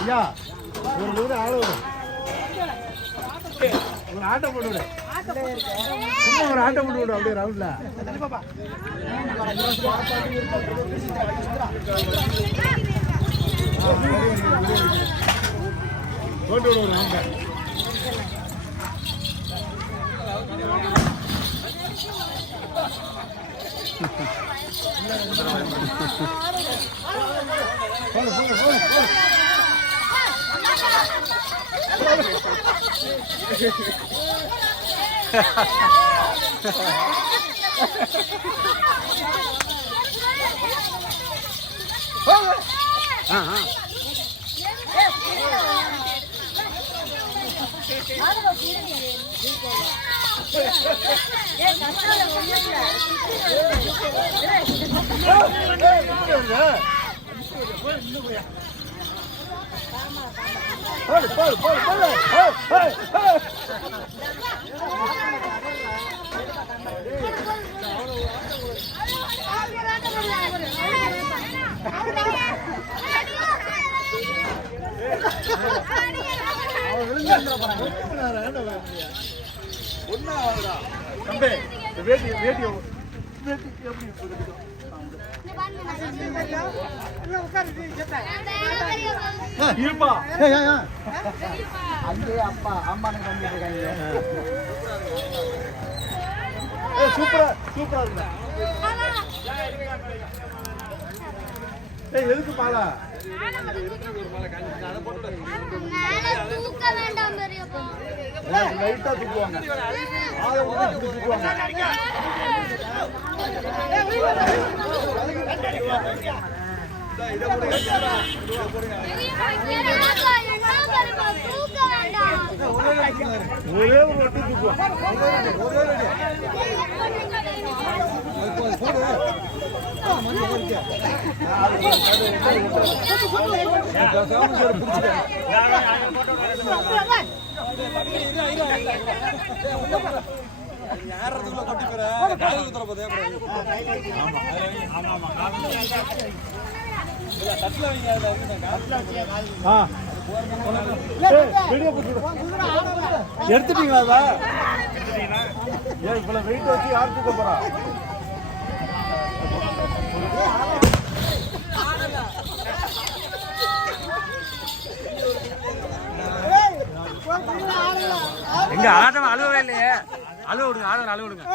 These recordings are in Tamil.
ஐயா ஒரு நூறு ஆளு வரும் ஒரு ஆட்டோ போட்டு விடு சும்மா ஒரு ஆட்டோ போட்டு விடு அப்படியே ரவுண்ட்ல போட்டு விடு ஒரு ரவுண்ட போடு போடு போடு போடு போடு போடு போடு போடு அப்பா அம்மா சூப்பரா சூப்பரா இருக்கு எதுக்கு மாலா லைட்டா தூக்குவாங்க ஒரே ஒரு ரொட்டி எடுத்துட்டீங்களா இவ்வளவு வெயிட் வச்சு யார் தூக்க போறா எங்க ஆட்டம் அழுவவே இல்லையே அழுவ விடுங்க ஆடவர் அழுவ விடுங்க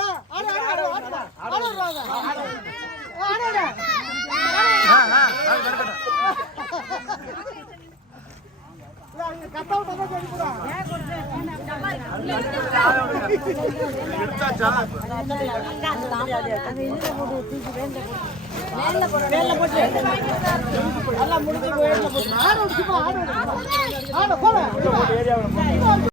போட்டு